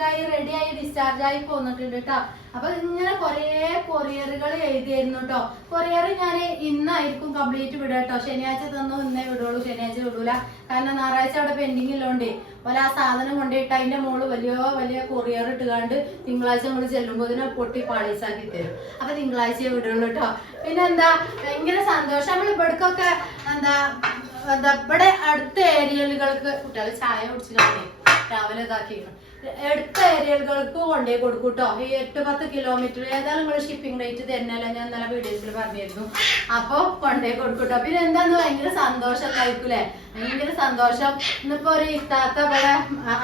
സുഖമായി റെഡിയായി ഡിസ്ചാർജ് ആയി പോന്നിട്ടുണ്ട് കേട്ടോ അപ്പൊ ഇങ്ങനെ കൊറേ കൊറിയറുകൾ എഴുതിയായിരുന്നു കേട്ടോ കൊറിയർ ഞാൻ ഇന്നായിരിക്കും കംപ്ലീറ്റ് വിടുക കേട്ടോ ശനിയാഴ്ച തന്നു ഇന്നേ വിടുള്ളൂ. ശനിയാഴ്ച വിടൂല. കാരണം ഞായറാഴ്ച അവിടെ പെൻഡിങ് ഉള്ളതുകൊണ്ട് ഓല ആ സാധനം കൊണ്ടുപോയിട്ട് അതിന്റെ മോൾ വലിയ വലിയ കൊറിയർ ഇട്ടുകാണ്ട് തിങ്കളാഴ്ച നമ്മൾ ചെല്ലുമ്പോൾ ഇതിനെ പൊട്ടി പാളീസാക്കി തരും. അപ്പൊ തിങ്കളാഴ്ചയെ വിടുള്ളൂ കേട്ടോ പിന്നെ എന്താ ഭയങ്കര സന്തോഷം. നമ്മൾ ഇവിടക്കൊക്കെ എന്താ ഇവിടെ അടുത്ത ഏരിയലുകൾക്ക് കുട്ടികൾ ചായ കുടിച്ചിട്ടുണ്ടെങ്കിൽ രാവിലെ ഇതാക്കിയിരുന്നു അടുത്ത ഏരിയകൾക്ക് കൊണ്ടേ കൊടുക്കും കേട്ടോ ഈ എട്ട് പത്ത് കിലോമീറ്റർ ഏതായാലും നിങ്ങൾ ഷിപ്പിംഗ് റേറ്റ് തന്നെയല്ല ഞാൻ നല്ല വീഡിയോസിൽ പറഞ്ഞിരുന്നു. അപ്പൊ കൊണ്ടേ കൊടുക്കൂട്ടോ. കേട്ടോ പിന്നെ എന്താന്ന് ഭയങ്കര സന്തോഷം കഴിക്കൂലേ ഭയങ്കര സന്തോഷം. ഇന്നിപ്പോ ഒരു ഇത്താത്ത ഇവിടെ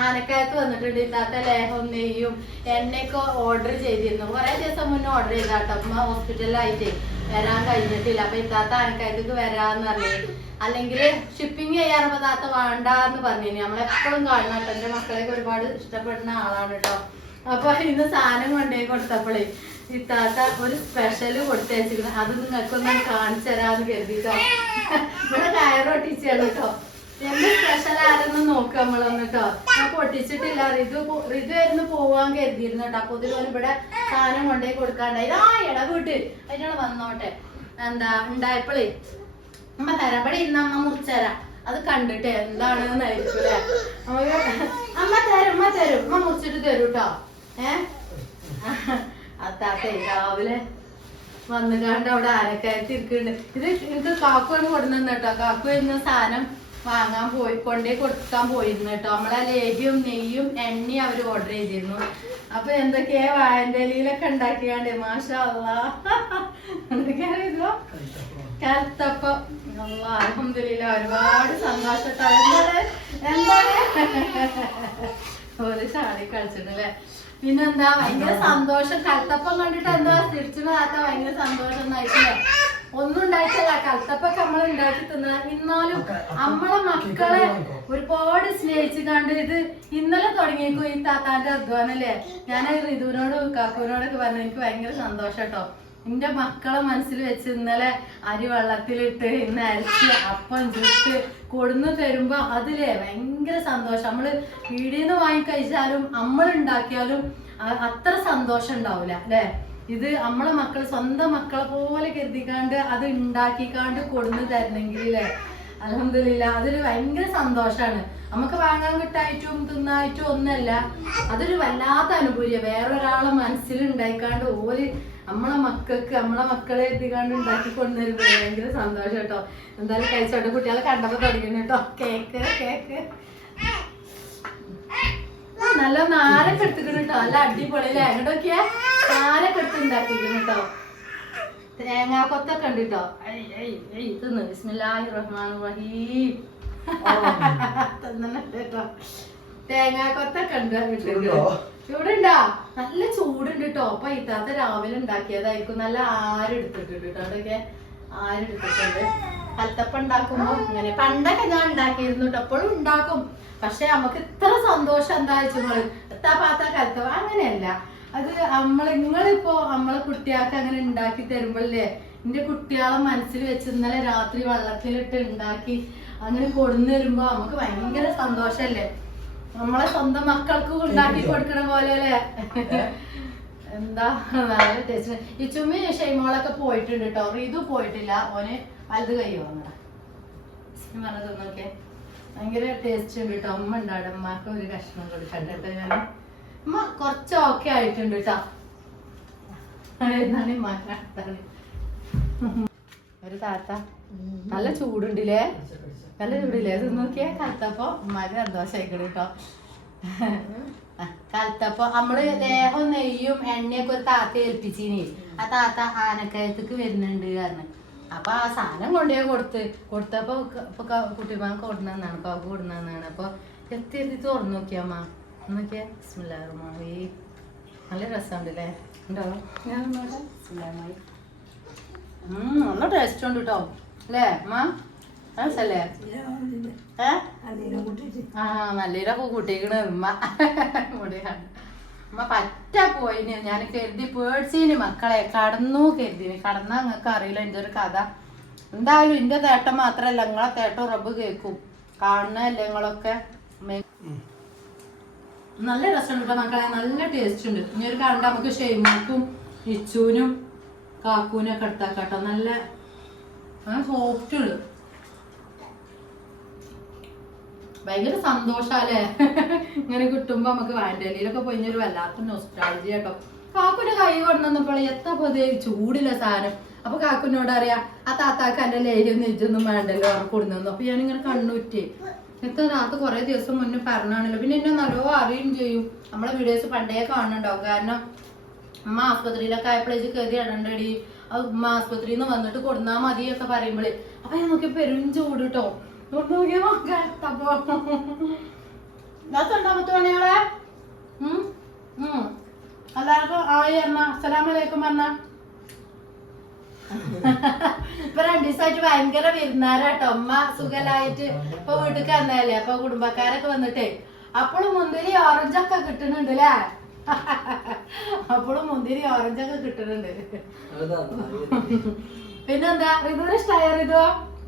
ആനക്കകത്ത് വന്നിട്ടുണ്ട്. ഇത്താത്ത ലേഹം നെയ്യും എണ്ണയൊക്കെ ഓർഡർ ചെയ്തിരുന്നു. കുറെ ദിവസം മുന്നേ ഓർഡർ ചെയ്താട്ടോ. ഹോസ്പിറ്റലിലായിട്ട് വരാൻ കഴിഞ്ഞിട്ടില്ല. അപ്പൊ ഇത്താത്ത ആൾക്കാർക്ക് വരാന്ന് പറഞ്ഞു. അല്ലെങ്കിൽ ഷിപ്പിംഗ് ചെയ്യാറുമ്പോ താത്ത വേണ്ട എന്ന് പറഞ്ഞു നമ്മളെപ്പോഴും കാണണം. കേട്ടോ എന്റെ മക്കളെയൊക്കെ ഒരുപാട് ഇഷ്ടപ്പെടുന്ന ആളാണ് കേട്ടോ. അപ്പൊ ഇന്ന് സാധനം കൊണ്ടുപോയി കൊടുത്തപ്പോഴേ ഇത്താത്ത താത്ത ഒരു സ്പെഷ്യൽ കൊടുത്തയച്ചിരുന്നു അത് നിങ്ങൾക്കൊന്നും കാണിച്ചു തരാന്ന് കരുതിട്ടോ. ഇവിടെ കയറൊട്ടിച്ചാണ് കേട്ടോ. എന്ത് സ്പെഷ്യൽ ആരെന്ന് നോക്കുക നമ്മളൊന്ന് കേട്ടോ ഞാൻ പൊട്ടിച്ചിട്ടില്ല. പോ- ആയിരുന്നു പോവാൻ കരുതിയിരുന്നു കേട്ടോ. അപ്പൊ ഇതിൽ ഇവിടെ സാധനം കൊണ്ടുപോയി കൊടുക്കാണ്ടായി ആ ഇട വീട്ട്. അതിനോട് വന്നോട്ടെ. എന്താ ഉണ്ടായപ്പോളേ. അമ്മ തരാം. ഇന്ന് അമ്മ മുറിച്ചരാ അത് കണ്ടിട്ട് എന്താണെന്ന് ആയിരിക്കൂലേ അമ്മ തരും അമ്മ തരും. അമ്മ മുറിച്ചിട്ട് തരും കേട്ടോ ഏ? അത്താത്തെ രാവിലെ വന്ന് കണ്ട് അവിടെ ആനക്കയറ്റി ഇരിക്കുന്നുണ്ട് ഇത് എനിക്ക് കാക്കുവാണ് കൊടുക്കുന്ന കേട്ടോ. കാക്കു ഇന്ന് സാധനം വാങ്ങാൻ പോയി കൊണ്ടേ കൊടുക്കാൻ പോയിരുന്നു കേട്ടോ. നമ്മളെ ലേഹ്യവും നെയ്യും എണ്ണയും അവർ ഓർഡർ ചെയ്തിരുന്നു. അപ്പൊ എന്തൊക്കെയാ വായന്തലിയിലൊക്കെ ഉണ്ടാക്കിയാണ്ട്? മാഷാ അല്ലാ എന്തൊക്കെയായിരുന്നു കറുത്തപ്പം അലഹമില്ല ഒരുപാട് എന്താണ്? ഒരു ചാടി കളിച്ചിട്ടല്ലേ പിന്നെന്താ? ഭയങ്കര സന്തോഷം. കലത്തപ്പം കണ്ടിട്ട് എന്താ? തിരിച്ചു താത്ത ഭയങ്കര സന്തോഷം ഉണ്ടായിട്ടില്ലേ? ഒന്നും ഉണ്ടായിട്ടല്ല. കൽത്തപ്പൊക്കെ നമ്മൾ ഉണ്ടാക്കി തിന്ന. എന്നാലും നമ്മളെ മക്കളെ ഒരുപാട് സ്നേഹിച്ചു കണ്ട് ഇത് ഇന്നലെ തുടങ്ങിയേക്കും ഈ താത്താന്റെ അധ്വാനം അല്ലേ ഞാൻ ഋതുവിനോടും കാക്കുവിനോടൊക്കെ പറഞ്ഞു. എനിക്ക് ഭയങ്കര സന്തോഷം കേട്ടോ. എന്റെ മക്കളെ മനസ്സിൽ വെച്ച് ഇന്നലെ അരി വെള്ളത്തിലിട്ട് ഇന്ന് അരച്ച് അപ്പം ചുട്ട് കൊടുന്ന് തരുമ്പോ അതിലേ ഭയങ്കര സന്തോഷം. നമ്മൾ വീടിന്ന് വാങ്ങി കഴിച്ചാലും നമ്മൾ ഉണ്ടാക്കിയാലും അത്ര സന്തോഷം ഉണ്ടാവില്ല അല്ലേ? ഇത് നമ്മളെ മക്കൾ സ്വന്തം മക്കളെ പോലെ കരുതിക്കാണ്ട് അത് ഉണ്ടാക്കിക്കാണ്ട് കൊടുന്നു തരണമെങ്കിൽ അല്ലേ അലഹമില്ല അതൊരു ഭയങ്കര സന്തോഷമാണ് നമുക്ക് വാങ്ങാൻ കിട്ടായിട്ടും തിന്നായിട്ടും ഒന്നല്ല അതൊരു വല്ലാത്ത അനുഭൂതിയാണ് വേറൊരാളെ മനസ്സിൽ ഉണ്ടായിക്കാണ്ട് ഓൽ നമ്മളെ മക്കൾക്ക് നമ്മളെ മക്കളെ എത്തിക്കാണ്ട് ഉണ്ടാക്കി കൊണ്ടുവരുന്നത് ഭയങ്കര സന്തോഷം കേട്ടോ എന്തായാലും കഴിച്ചോട്ടെ കുട്ടികളെ കണ്ടപ്പോ തുടങ്ങി കേട്ടോ കേക്ക് കേക്ക്. നല്ല നാരൊക്കെ എടുത്തിട്ടുണ്ട് കേട്ടോ നല്ല അടിപൊളി അല്ലേ? എങ്ങോട്ടൊക്കെയാ? നാരൊക്കെ എടുത്ത് കേട്ടോ തേങ്ങാ കൊത്തൊക്കെ ഉണ്ട് കേട്ടോ തിന്ന്. ബിസ്മില്ലാഹി റഹ്മാൻ റഹീം തിന്നണം കേട്ടോ തേങ്ങാക്കൊത്തൊക്കെ ഉണ്ട് ചൂടുണ്ടോ? നല്ല ചൂടുണ്ട് കേട്ടോ അപ്പൊ ഇത്താത്ത രാവിലെ ഉണ്ടാക്കിയതായിരിക്കും. നല്ല ആരെടുത്തിട്ടുണ്ട് കേട്ടോ. അതൊക്കെ ആരെടുത്തിട്ടുണ്ട്. കലത്തപ്പം ഉണ്ടാക്കുമ്പോ ഇങ്ങനെ പണ്ടൊക്കെ ഞാൻ ഉണ്ടാക്കിയിരുന്നു കേട്ടോ. എപ്പോഴും ഉണ്ടാക്കും. പക്ഷെ നമുക്ക് ഇത്ര സന്തോഷം എന്താ വെച്ചാൽ എത്താ പാത്ത കലത്തപ്പം അങ്ങനെയല്ല. അത് നമ്മൾ നിങ്ങളിപ്പോ നമ്മളെ കുട്ടികൾക്ക് അങ്ങനെ ഉണ്ടാക്കി തരുമ്പോഴല്ലേ എന്റെ കുട്ടികളെ മനസ്സിൽ വെച്ച് ഇന്നലെ രാത്രി വെള്ളത്തിലിട്ട് ഉണ്ടാക്കി അങ്ങനെ കൊടുന്നു തരുമ്പോ നമുക്ക് ഭയങ്കര സന്തോഷല്ലേ? നമ്മളെ സ്വന്തം മക്കൾക്ക് ഉണ്ടാക്കി കൊടുക്കണ പോലെ അല്ലേ എന്താ? നല്ല ടേസ്റ്റ് ഈ ചുമ്മി ഷെയ്മോളൊക്കെ പോയിട്ടുണ്ട് കേട്ടോ റീതു പോയിട്ടില്ല. ഓന് വലുത് കൈ വന്നതാ. പറഞ്ഞത് നോക്കിയേ ഭയങ്കര ടേസ്റ്റ് ഉണ്ട് കേട്ടോ അമ്മ ഉണ്ടാടെ അമ്മയ്ക്ക് ഒരു കഷ്ണം കൊടുക്കണ്ട കേട്ടോ ഞാൻ കുറച്ച് ഓക്കെ ആയിട്ടുണ്ട് കേട്ടോ ഒരു താത്ത. നല്ല ചൂടുണ്ടില്ലേ? നല്ല ചൂടില്ലേ? ഇത് നോക്കിയേ കലത്തപ്പോ ഉമ്മാര് സന്തോഷായിക്കണം കേട്ടോ കലത്തപ്പോ നമ്മൾ ദേഹം നെയ്യും എണ്ണയൊക്കെ ഒരു താത്ത ഏൽപ്പിച്ചിനി. ആ താത്ത ആനക്കയത്തേക്ക് വരുന്നുണ്ട് കാരണം അപ്പൊ ആ സാധനം കൊണ്ടുപോയി കൊടുത്ത്. കൊടുത്തപ്പോ കുട്ടിമാൻ കൊടുന്നാണ് കാക്ക് കൊടുന്നാണ് അപ്പൊ എത്തി എത്തി തുറന്നു നോക്കിയമ്മ നോക്കിയേ. നല്ല രസമുണ്ടല്ലേ? ഉണ്ടോ? ഞാൻ നോക്കാം ബിസ്മില്ലാഹിർറഹ്മാനിർ റഹീം. ഉം, നല്ല ടേസ്റ്റ് ഉണ്ട് കേട്ടോ അല്ലേ അമ്മ രസല്ലേ ഏ? ആ നല്ലീര പൂ കൂട്ടിക്കണ് ഉമ്മ. മുടിയാണ് അമ്മ പറ്റ പോയിന്. ഞാൻ കരുതി പേടിച്ചീന് മക്കളെ. കടന്നു കരുതിന്. കടന്നാ നിങ്ങൾക്ക് അറിയില്ല. എന്റെ ഒരു കഥ. എന്തായാലും എന്റെ തേട്ടം മാത്രല്ല. നിങ്ങളെ തേട്ടം റബ്ബ് കേക്കും. കാണുന്നല്ലേ നിങ്ങളൊക്കെ നല്ല രസമുണ്ട് കേട്ടോ. മക്കളെ നല്ല ടേസ്റ്റ് ഉണ്ട്. ഇനി ഒരു കണ്ട നമുക്ക് ഷെയ്മാക്കും ഇച്ചൂനും കാക്കൂനും ഒക്കെ എടുത്താക്കാട്ടോ നല്ല സോഫ്റ്റ് ഉണ്ട്. ഭയങ്കര സന്തോഷാലേ ഇങ്ങനെ കിട്ടുമ്പോ നമുക്ക് വാൻഡലിയിലൊക്കെ പോയി ഒരു വല്ലാത്ത നൊസ്റ്റാൾജി കേട്ടോ. കാക്കുന്റെ കൈ കൊണ്ടുവന്നപ്പോൾ എത്ര പൊതുവെ ചൂടില്ല സാധനം. അപ്പൊ കാക്കുനോട് അറിയാം ആ താത്താക്ക് എന്റെ ഒന്നും നെജ്ജൊന്നും വേണ്ടല്ലോ ഉറപ്പ് കൊടുന്നു അപ്പൊ ഞാനിങ്ങനെ കണ്ണുറ്റി. എത്ര നാത്ത് കുറേ ദിവസം മുന്നേ പറഞ്ഞാണല്ലോ. പിന്നെ എന്നെ നല്ലോ അറിയും ചെയ്യും. നമ്മളെ വീഡിയോസ് പണ്ടേ കാണണ്ടോ കാരണം അമ്മ ആസ്പത്രിയിലൊക്കെ ആയപ്പോഴേക്ക് കയറി ഇടണ്ടടി. ഉമ്മ ആസ്പത്രിയിൽ നിന്ന് വന്നിട്ട് കൊടുന്നാ മതി ഒക്കെ പറയുമ്പോഴേ അപ്പൊ ഞാൻ നോക്കിയ പെരും ചൂട് കേട്ടോ നോക്കിയ ഉം? എല്ലാവർക്കും ആയി എണ്ണ അസ്സലാമലൈക്കും പറഞ്ഞ. ഇപ്പൊ രണ്ടു ദിവസമായിട്ട് ഭയങ്കര വിരുന്നാരാട്ടോ. അമ്മ സുഖലായിട്ട് ഇപ്പൊ വീട്ടിൽ വന്നതല്ലേ? അപ്പൊ കുടുംബക്കാരൊക്കെ വന്നിട്ടേ. അപ്പോഴും മുന്തിരി ഓറഞ്ചൊക്കെ കിട്ടുന്നുണ്ട് അല്ലേ അപ്പോഴും മുന്തിരി ഓറഞ്ചൊക്കെ കിട്ടുന്നുണ്ട്. പിന്നെന്താ? റിതുവിന് ഇഷ്ടായോ റിതു?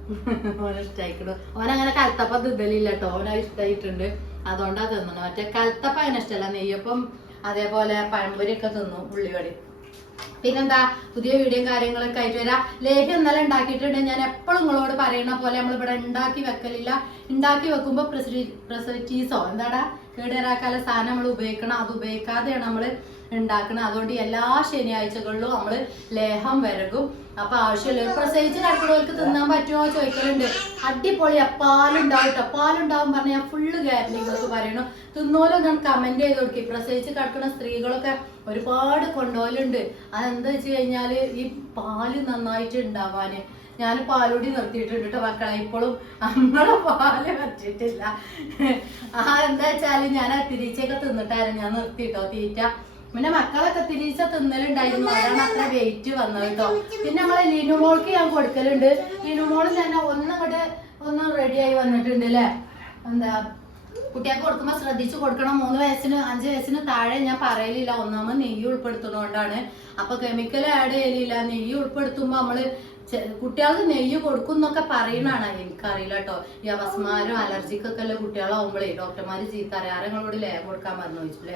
ഓനെ ഇഷ്ടായിക്കണു. ഓനങ്ങനെ കലത്തപ്പ തിന്നലില്ല കേട്ടോ ഓന ഇഷ്ടായിട്ടുണ്ട്. അതുകൊണ്ടാ തിന്നണം മറ്റേ കലത്തപ്പ അതിന് ഇഷ്ടമല്ല നെയ്യപ്പം അതേപോലെ പഴംപൊരി ഒക്കെ തിന്നു ഉള്ളിവടി. പിന്നെന്താ പുതിയ വീഡിയോ കാര്യങ്ങളൊക്കെ ആയിട്ട് വരാം. ലേഹ്യം ഇന്നലെ ഉണ്ടാക്കിയിട്ടുണ്ട്. ഞാൻ എപ്പോഴും നിങ്ങളോട് പറയുന്ന പോലെ നമ്മൾ ഇവിടെ ഉണ്ടാക്കി വെക്കലില്ല. ഉണ്ടാക്കി വെക്കുമ്പോൾ പ്രസവിറ്റീസോ എന്താടാ കേടുവരാക്കാല സാധനം നമ്മൾ ഉപയോഗിക്കണം. അത് ഉപയോഗിക്കാതെയാണ് നമ്മൾ ഉണ്ടാക്കണം. അതുകൊണ്ട് എല്ലാ ശനിയാഴ്ചകളിലും നമ്മൾ ലേഹം വരകും. അപ്പൊ ആവശ്യമില്ല പ്രസവിച്ച് കിടക്കുന്നവർക്ക് തിന്നാൻ പറ്റുമോ ചോദിക്കലുണ്ട്. അടിപൊളി പാലുണ്ടാവും കേട്ടോ പാലുണ്ടാവും പറഞ്ഞ ഞാൻ ഫുള്ള് ഗ്യാരണ്ടികൾക്ക് പറയണു. തിന്നോലും ഞാൻ കമന്റ് ചെയ്ത് കൊടുക്കി. പ്രസവിച്ച് കിടക്കുന്ന സ്ത്രീകളൊക്കെ ഒരുപാട് കൊണ്ടുപോലുണ്ട് അതെന്താ വെച്ച് കഴിഞ്ഞാൽ ഈ പാൽ നന്നായിട്ട് ഉണ്ടാവാന്. ഞാൻ പാലുടി നിർത്തിയിട്ടുണ്ട് കേട്ടോ മക്കളെ. ഇപ്പോഴും നമ്മളെ പാൽ പറ്റിയിട്ടില്ല. ആ എന്താ വെച്ചാൽ ഞാൻ തിരിച്ചൊക്കെ തിന്നിട്ടായിരുന്നു ഞാൻ നിർത്തിട്ടോ തീറ്റ. പിന്നെ മക്കളൊക്കെ തിരിച്ച തിന്നലുണ്ടായിരുന്നു. അതാണ് അത്ര വെയിറ്റ് വന്നത് കേട്ടോ പിന്നെ നമ്മളെ ലിനുമോൾക്ക് ഞാൻ കൊടുക്കലുണ്ട്. ലിനുമോൾ തന്നെ ഒന്നങ്ങോട്ട് ഒന്ന് റെഡിയായി വന്നിട്ടുണ്ട് അല്ലേ എന്താ കുട്ടികൾക്ക് കൊടുക്കുമ്പോൾ ശ്രദ്ധിച്ചു കൊടുക്കണം. മൂന്ന് വയസ്സിന് അഞ്ച് വയസ്സിന് താഴെ ഞാൻ പറയലില്ല. ഒന്നാമത് നെയ്യ് ഉൾപ്പെടുത്തുന്നതുകൊണ്ടാണ് അപ്പൊ കെമിക്കൽ ആഡ് ചെയ്യലില്ല. നെയ്യ് ഉൾപ്പെടുത്തുമ്പോൾ നമ്മൾ ചെ- കുട്ടികൾക്ക് നെയ്യ് കൊടുക്കും എന്നൊക്കെ പറയണാണ് എനിക്കറിയില്ല കേട്ടോ. ഈ അവസ്മാരം അലർജിക്കൊക്കെ ഉള്ള കുട്ടികളാവുമ്പോഴേ ഡോക്ടർമാര് ചീത്ത അറിയാം നിങ്ങളോട് ലേഖ കൊടുക്കാൻ പറഞ്ഞു വെച്ചില്ലേ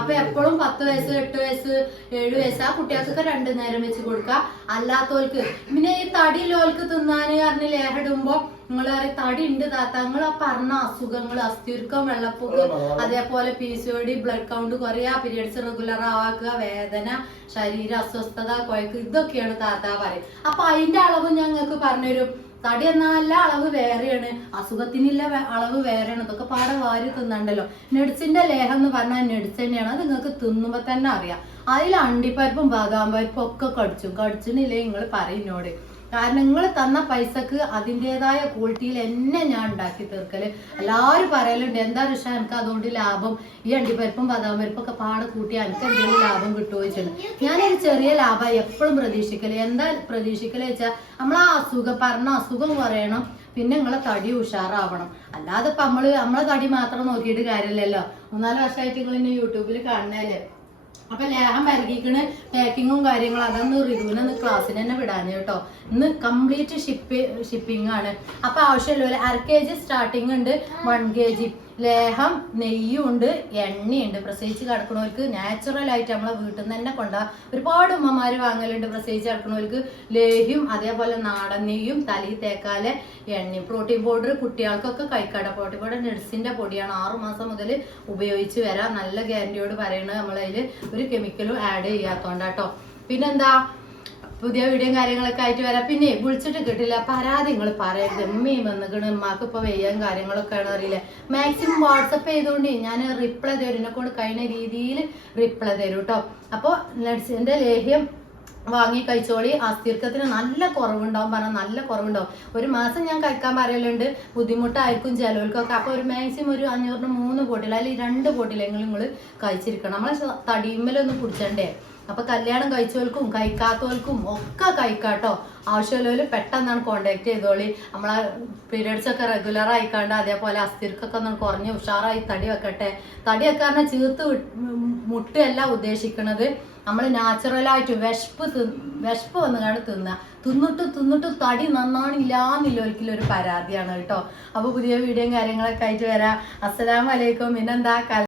അപ്പൊ എപ്പോഴും പത്ത് വയസ്സ് എട്ട് വയസ്സ് ഏഴ് വയസ്സ് ആ കുട്ടികൾക്കൊക്കെ രണ്ടു നേരം വെച്ച് കൊടുക്കുക. അല്ലാത്തവർക്ക് പിന്നെ ഈ തടിയിലോൽക്ക് തിന്നാന് പറഞ്ഞ് ലേഹിടുമ്പോ നിങ്ങൾ പറയും തടി ഉണ്ട് താത്ത. നിങ്ങൾ ആ പറഞ്ഞ അസുഖങ്ങൾ അസ്ഥിർക്കം വെള്ളപ്പൊക്കം അതേപോലെ P C O D blood count കുറയുക പീരിയഡ്സ് റെഗുലർ ആവാക്കുക വേദന ശരീര അസ്വസ്ഥത കുഴക്ക് ഇതൊക്കെയാണ് താത്ത പറയും. അപ്പൊ അതിന്റെ അളവ് ഞങ്ങൾക്ക് പറഞ്ഞുതരും. തടി എന്നല്ല അളവ് വേറെയാണ്. അസുഖത്തിനുള്ള വേ- അളവ് വേറെയാണ്. ഇതൊക്കെ പാടെ വാരി തിന്നണ്ടല്ലോ. നെഡ്സിന്റെ ലേഹം എന്ന് പറഞ്ഞാൽ നെഡ്സ് തന്നെയാണ്. അത് നിങ്ങൾക്ക് തിന്നുമ്പോ തന്നെ അറിയാം. അതിൽ അണ്ടിപ്പരിപ്പും ബാദാം പരിപ്പും ഒക്കെ കടിച്ചു. കടിച്ചിട്ടില്ലേ? നിങ്ങൾ പറയുന്നോട് കാരണം നിങ്ങൾ തന്ന പൈസക്ക് അതിന്റെതായ ക്വാളിറ്റിയിൽ എന്നെ ഞാൻ ഉണ്ടാക്കി തീർക്കൽ. എല്ലാവരും പറയലുണ്ട് എന്താ റിഷ എനിക്ക് അതുകൊണ്ട് ലാഭം? ഈ അണ്ടിപ്പരിപ്പും ബദാം പരിപ്പൊക്കെ പാടെ കൂട്ടി എനിക്ക് എന്തെങ്കിലും ലാഭം കിട്ടുമോ വെച്ചിട്ടുണ്ട് ഞാനൊരു ചെറിയ ലാഭമായി എപ്പോഴും പ്രതീക്ഷിക്കൽ. എന്താ പ്രതീക്ഷിക്കൽ വെച്ചാൽ നമ്മൾ ആ അസുഖം പറഞ്ഞ അസുഖം കുറയണം പിന്നെ നിങ്ങളെ തടി ഉഷാറാവണം. അല്ലാതെ ഇപ്പം നമ്മൾ നമ്മളെ തടി മാത്രം നോക്കിയിട്ട് കാര്യമില്ലല്ലോ മൂന്നാൽ വർഷമായിട്ട് നിങ്ങൾ ഇനി യൂട്യൂബിൽ കാണണല്ലേ അപ്പൊ ലേഹം വരകിക്കണ് പാക്കിങ്ങും കാര്യങ്ങളും അതൊന്ന് റിതുവിനെ ക്ലാസ്സിന് തന്നെ വിടാന് കേട്ടോ. ഇന്ന് കംപ്ലീറ്റ് ഷിപ്പ് ഷിപ്പിംഗ് ആണ്. അപ്പൊ ആവശ്യമുള്ള അര കെ ജി സ്റ്റാർട്ടിങ് ഉണ്ട് വൺ കെ ജി ലേഹം നെയ്യുണ്ട് എണ്ണയുണ്ട്. പ്രസവിച്ച് കിടക്കുന്നവർക്ക് നാച്ചുറൽ ആയിട്ട് നമ്മളെ വീട്ടിൽ നിന്ന് തന്നെ കൊണ്ട ഒരുപാട് ഉമ്മമാര് വാങ്ങലുണ്ട് പ്രസവിച്ച് കിടക്കുന്നവർക്ക്. ലേഹ്യം അതേപോലെ നാടൻ നെയ്യും തലയിൽ തേക്കാലെ എണ്ണയും പ്രോട്ടീൻ പൗഡർ കുട്ടികൾക്കൊക്കെ കഴിക്കാട പ്രോട്ടീൻ പൗഡർ നെഡ്സിന്റെ പൊടിയാണ് ആറു മാസം മുതൽ ഉപയോഗിച്ച് വരാം. നല്ല ഗ്യാരണ്ടിയോട് പറയണത് നമ്മളതിൽ ഒരു കെമിക്കലും ആഡ് ചെയ്യാത്തോണ്ടാട്ടോ. പിന്നെന്താ? പുതിയ വീഡിയോ കാര്യങ്ങളൊക്കെ ആയിട്ട് വരാം. പിന്നെ വിളിച്ചിട്ട് കിട്ടില്ല പരാതി നിങ്ങൾ പറയരുത്. ഉമ്മയും വന്നിക്കണ് ഉമ്മാക്ക് ഇപ്പൊ വെയ്യാൻ കാര്യങ്ങളൊക്കെയാണ് അറിയില്ല. മാക്സിമം വാട്സപ്പ് ചെയ്തുകൊണ്ട് ഞാൻ റിപ്ലൈ തരും. എന്നെ കൊണ്ട് കഴിയുന്ന രീതിയിൽ റിപ്ലൈ തരും കേട്ടോ അപ്പോൾ നട്സിന്റെ ലേഹ്യം വാങ്ങി കഴിച്ചോളി. അസ്ഥിർക്കത്തിന് നല്ല കുറവുണ്ടാവും പറഞ്ഞാൽ നല്ല കുറവുണ്ടാവും. ഒരു മാസം ഞാൻ കഴിക്കാൻ പറയലുണ്ട്. ബുദ്ധിമുട്ടായിരിക്കും ചിലവർക്കൊക്കെ. അപ്പോൾ ഒരു മാക്സിമം ഒരു അഞ്ഞൂറിന് മൂന്ന് ബോട്ടിൽ അല്ലെങ്കിൽ രണ്ട് ബോട്ടിലെങ്കിലും നിങ്ങൾ കഴിച്ചിരിക്കണം. നമ്മളെ തടിയുമ്മലൊന്നും പിടിച്ചണ്ടേ? അപ്പൊ കല്യാണം കഴിച്ചവർക്കും കഴിക്കാത്തവർക്കും ഒക്കെ കഴിക്കാട്ടോ. ആവശ്യമുള്ളവർ പെട്ടെന്നാണ് കോണ്ടാക്ട് ചെയ്തോളി. നമ്മളെ പീരീഡ്സ് ഒക്കെ റെഗുലർ ആയിക്കാണ്ട് അതേപോലെ അസ്ഥിർക്കൊക്കെ ഒന്ന് കുറഞ്ഞ് ഉഷാറായി തടി വെക്കട്ടെ. തടി വെക്കാറിനെ ചീർത്ത് മുട്ടയല്ല ഉദ്ദേശിക്കുന്നത് നമ്മൾ നാച്ചുറലായിട്ട് വിശപ്പ് വിശപ്പ് വന്നുകാണ്ട് തിന്നുക തിന്നിട്ട് തിന്നിട്ട് തടി നന്നാണില്ല എന്നില്ല ഒരിക്കലും ഒരു പരാതിയാണ് കേട്ടോ. അപ്പൊ പുതിയ വീഡിയോയും കാര്യങ്ങളൊക്കെ ആയിട്ട് വരാം. അസ്സലാമലൈക്കും പിന്നെന്താ?